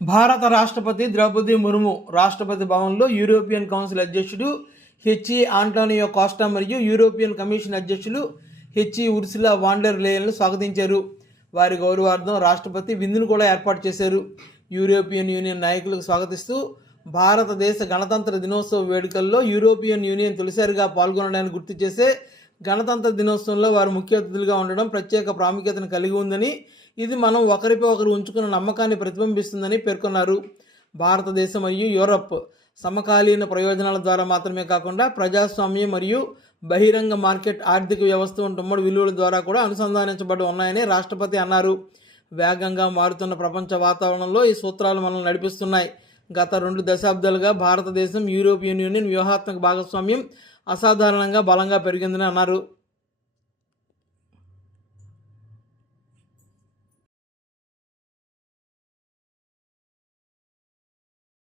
భారత రాష్ట్రపతి ద్రౌపది ముర్ము రాష్ట్రపతి భవన్లో యూరోపియన్ కౌన్సిల్ అధ్యక్షుడు హెచ్ఈ ఆంటోనియో కాస్టా మరియు యూరోపియన్ కమిషన్ అధ్యక్షులు హెచ్ఈ ఉర్సులా వాండర్ లేయన్లు స్వాగతించారు. వారి గౌరవార్థం రాష్ట్రపతి విందును కూడా ఏర్పాటు చేశారు. యూరోపియన్ యూనియన్ నాయకులకు స్వాగతిస్తూ భారతదేశ గణతంత్ర దినోత్సవ వేడుకల్లో యూరోపియన్ యూనియన్ తొలిసారిగా పాల్గొనడానికి గుర్తు చేసే గణతంత్ర దినోత్సవంలో వారు ముఖ్య అతిథులుగా ఉండడం ప్రత్యేక ప్రాముఖ్యతను కలిగి ఉందని ఇది మనం ఒకరిపై ఒకరు ఉంచుకున్న నమ్మకాన్ని ప్రతిబింబిస్తుందని పేర్కొన్నారు. భారతదేశం మరియు యూరప్ సమకాలీన ప్రయోజనాల ద్వారా మాత్రమే కాకుండా ప్రజాస్వామ్యం మరియు బహిరంగ మార్కెట్ ఆర్థిక వ్యవస్థ ఉమ్మడి విలువల ద్వారా కూడా అనుసంధానించబడి ఉన్నాయని రాష్ట్రపతి అన్నారు. వేగంగా మారుతున్న ప్రపంచ వాతావరణంలో ఈ సూత్రాలు మనల్ని నడిపిస్తున్నాయి. గత రెండు దశాబ్దాలుగా భారతదేశం యూరోపియన్ యూనియన్ వ్యూహాత్మక భాగస్వామ్యం అసాధారణంగా బలంగా పెరిగిందని అన్నారు.